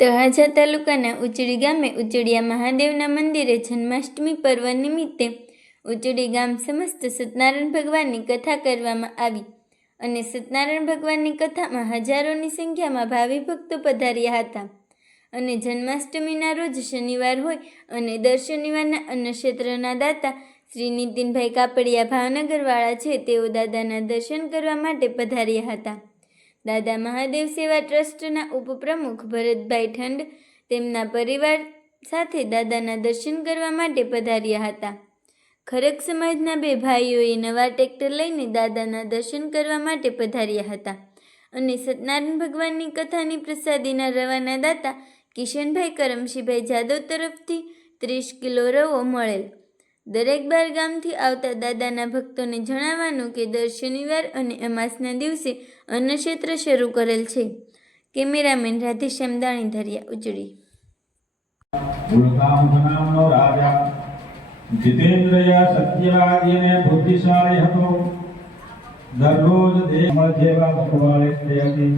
તળાજા તાલુકાના ઉચડી ગામે ઉચડિયા મહાદેવના મંદિરે જન્માષ્ટમી પર્વ નિમિત્તે ઉચડી ગામ સમસ્ત સત્યનારાયણ ભગવાનની કથા કરવામાં આવી અને સત્યનારાયણ ભગવાનની કથામાં હજારોની સંખ્યામાં ભાવિ ભક્તો પધાર્યા હતા અને જન્માષ્ટમીના રોજ શનિવાર હોય અને દર શનિવારના અન્નક્ષેત્રના દાતા શ્રી નીતિનભાઈ કાપડિયા ભાવનગરવાળા છે તેઓ દાદાના દર્શન કરવા માટે પધાર્યા હતા। દાદા મહાદેવ સેવા ટ્રસ્ટના ઉપપ્રમુખ ભરતભાઈ ઠંડ તેમના પરિવાર સાથે દાદાના દર્શન કરવા માટે પધાર્યા હતા। ખરક સમાજના બે ભાઈઓએ નવા ટ્રેક્ટર લઈને દાદાના દર્શન કરવા માટે પધાર્યા હતા અને સત્યનારાયણ ભગવાનની કથાની પ્રસાદીના રવાના દાતા કિશનભાઈ કરમશીભાઈ જાદવ તરફથી 30 કિલો રવો મળેલ। દરેક બાર ગામથી આવતા દાદાના ભક્તોને જણાવવાનું કે દર શનિવાર અને અમાસના દિવસે અન્નક્ષેત્ર શરૂ કરેલ છે। કેમેરામેન રાધેશ્યામ દાણીધરિયા ઉચડી। જીતેન્દ્રય સત્યવાદીને બુદ્ધિશાળી હતો। દરરોજ દેહમાં જેવા ભગવાને હતી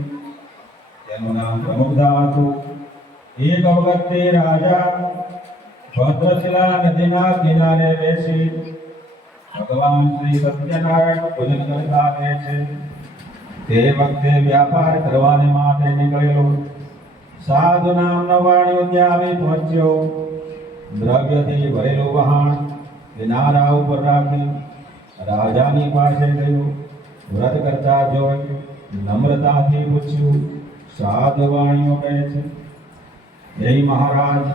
તેનું નામ પ્રમુખદા હતું। એક વખતે રાજા ભદ્રશિલા નદીના કિનારે બેસી ભગવાન શ્રી સત્યનારાયણ પૂજન કરતા રહે છે। તે વખતે વ્યાપાર કરવાને માટે નીકળેલો સાધુ નામનો વાણિયો ત્યાં આવી પહોંચ્યો। દ્રવ્યથી ભરેલું વહાણ કિનારા ઉપર રાખી રાજાની પાસે ગયો। વ્રત કરતા જોઈ નમ્રતાથી પૂછ્યું। સાધુ વાણિયો કહે છે, હે મહારાજ,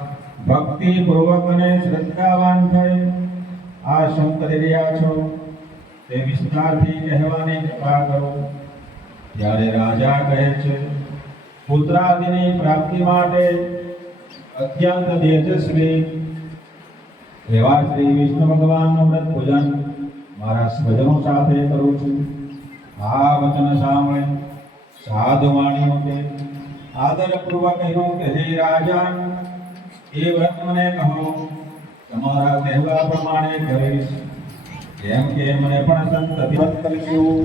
ભક્તિપૂર્વક અને શ્રદ્ધાવાન થઈ આ શું કરી રહ્યા છો તે વિસ્તારથી કહેવાની કૃપા કરો। ત્યારે રાજા કહે છે, પુત્રાદિની પ્રાપ્તિ માટે અત્યંત તેજસ્વી એવા શ્રી વિષ્ણુ ભગવાનનું વ્રત પૂજન મારા સ્વજનો સાથે કરું છું। આ વચન સાંભળી સાધુ વાણીઓ કે આદરપૂર્વક કહ્યું કે હે રાજા, એ વ્રત મને કહો, તમારા કહેવા પ્રમાણે કરીશ। કેમ કે મને પણ સંતતિ વ્રત કરીશું।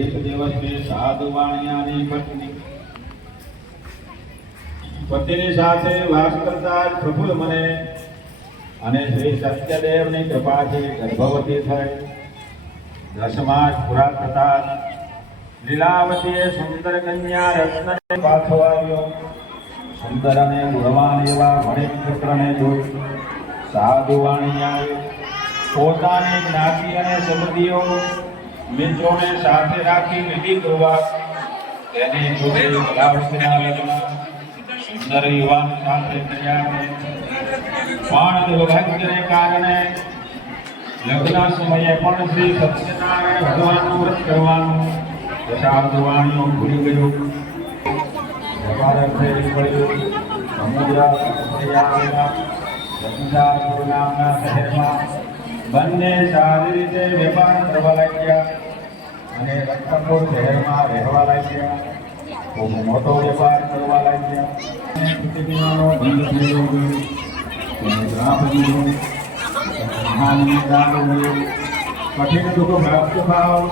એક દિવસે સાધુ વાણિયાની પતિની સાથે વાસ કરતા જ પ્રફુલ્લ મને અને શ્રી સત્યદેવની કૃપાથી ગર્ભવતી થઈ। 10 માસ પૂરા થતા લીલાવતીએ સુંદર કન્યા રત્નને પાછો આવ્યો। સુંદર અને ગુણવાન એવા મણિપુત્રને જોઈ સાધુ વાણિયાએ પોતાની જ્ઞાતિ અને સંબંધીઓ મિત્રોને સાથે રાખી વિધિપૂર્વક તેની પુત્રી કલાવતીના લગ્ન સુંદર યુવાન સાથે કર્યા। પણ દુર્ભાગ્યને કારણે લગ્ન સમયે પણ શ્રી સત્યનારાયણ ભગવાનનું વ્રત કરવાનું સાધુ વાણીઓ ભૂલી ગયો। વેપાર અર્થે નીકળ્યો। સમુદ્ર નામના શહેરમાં બંને સારી રીતે વેપાર કરવા લાગ્યા અને રત્નપુર શહેરમાં રહેવા લાગ્યા। ખૂબ મોટો વેપાર કરવા લાગ્યા। કઠિન દુઃખ પ્રાપ્ત ભાવ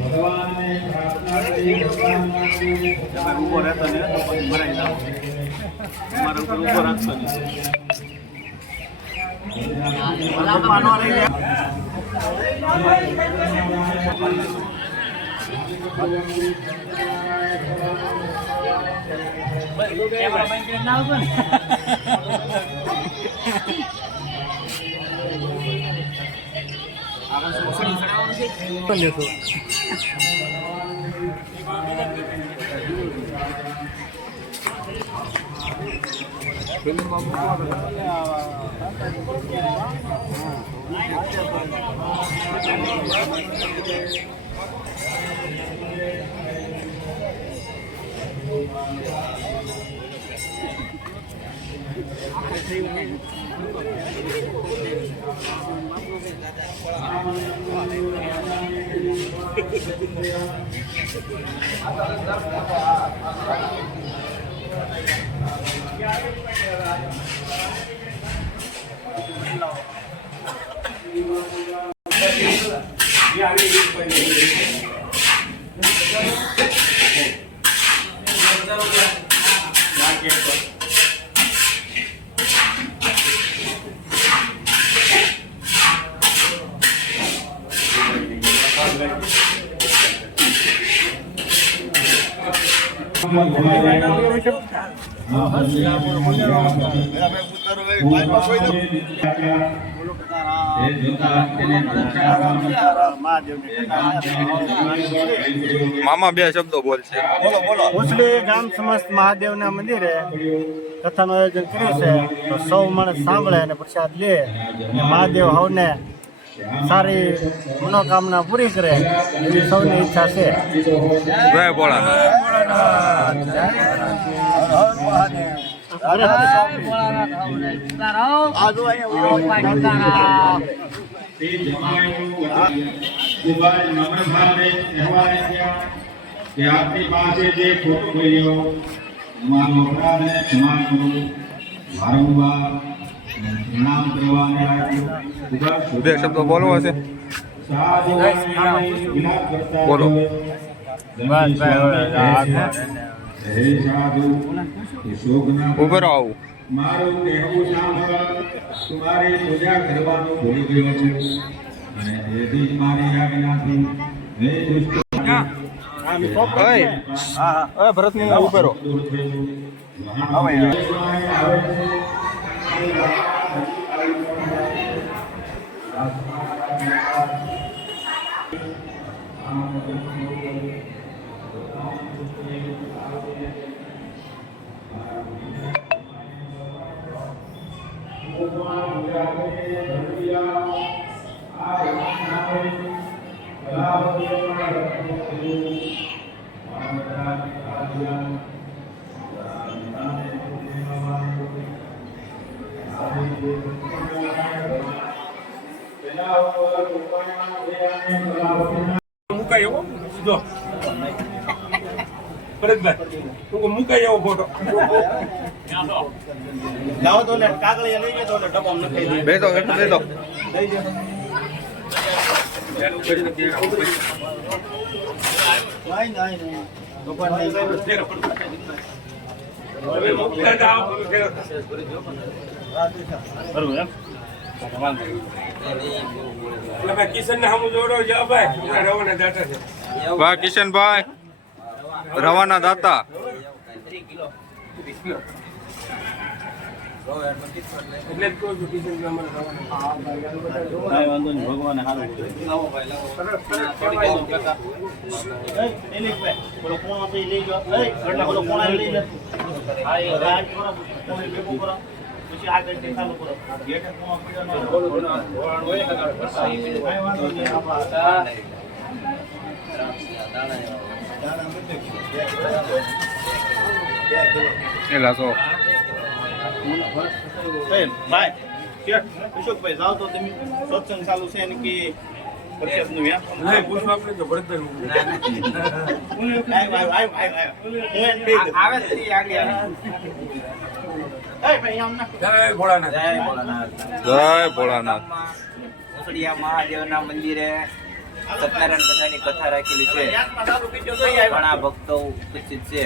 ભગવાન ને પ્રાર્થના કરી ઉભો રહેતો ને તો પછી મરાઈ જાવ મારો ઉપર ઉભો રાખતો ને પાનો લઈ લે કેમેરામેન કે ના આવતો ને આગળ શું મામા બે શબ્દો બોલશે. ઉછળી ગામ સમસ્ત મહાદેવના મંદિરે કથાનું આયોજન કર્યું છે તો સૌ માણસ સાંભળે અને પ્રસાદ લે અને મહાદેવ હવને સારી મનોકામના પૂરી કરે એવી સૌની ઈચ્છા છે. જય ભોળાનાથ. કે આપની પાસે જે ખોટું કર્યો મારો અપરાધને ક્ષમા કરો. વારંવાર પ્રણામ કરવાને બે શબ્દો બોલવો છે. બોલો. ઉભો રહો. આવું મારું કહેવું સાંભળ. તમારી પૂજા કરવાનું ભૂલી ગયો છું અને તેથી જ મારી આજ્ઞાથી હે દુષ્ટ ભરત ઉભો રહો. મુકાઈ એવો જો ભરતભાઈ તું મુકાઈ એવો ફોટો લાવો તો કાગળિયા લઈ ગયો તો ડબ્બો નખાઈ દે. બેસો એટલે બેસો. કિશન ને હમ જોડો જાઓ ભાઈ રવાના દાતા છે. વાહ કિશનભાઈ, રવાના દાતા. એટલે જ કહું છું કિશન ભગવાન હારું લઈ ગયો. પછી આગળ ચાલુ કરો. ગેટ એલા તો ભાઈ અશોકભાઈ જાઓ તો તમે સત્સંગ ચાલુ છે ને કે પ્રસાદનું વ્યાપ નહીં પૂછવા આપણે તો જય ભોળાનાથ. જય ભોળાનાથ. ઉસળિયા મહાદેવના મંદિરે સત્યનારાયણ કથાની કથા રાખેલી છે. ઘણા ભક્તો ઉપસ્થિત છે.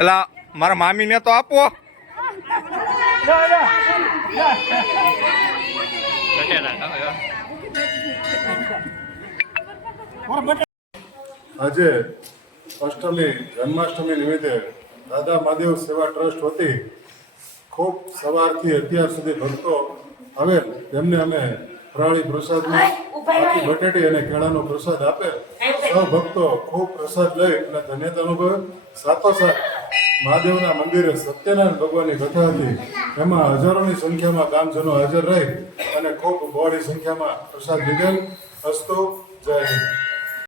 એલા મારા મામીને તો આપો. આજે અષ્ટમી જન્માષ્ટમી નિમિત્તે દાદા મહાદેવ સેવા ટ્રસ્ટ વતી ખૂબ સવારથી અત્યાર સુધી ભક્તો આવેલ તેમને અમે ફરાળી પ્રસાદમાં બાકી બટેટી અને કેળાનો પ્રસાદ આપે. સૌ ભક્તો ખૂબ પ્રસાદ લઈ અને ધન્યતા અનુભવે. સાથોસાથ મહાદેવના મંદિરે સત્યનારાયણ ભગવાનની કથા હતી, એમાં હજારોની સંખ્યામાં ગામજનો હાજર રહી અને ખૂબ બહોળી સંખ્યામાં પ્રસાદ લીધેલ. અસ્તુ. જય હિન્દ.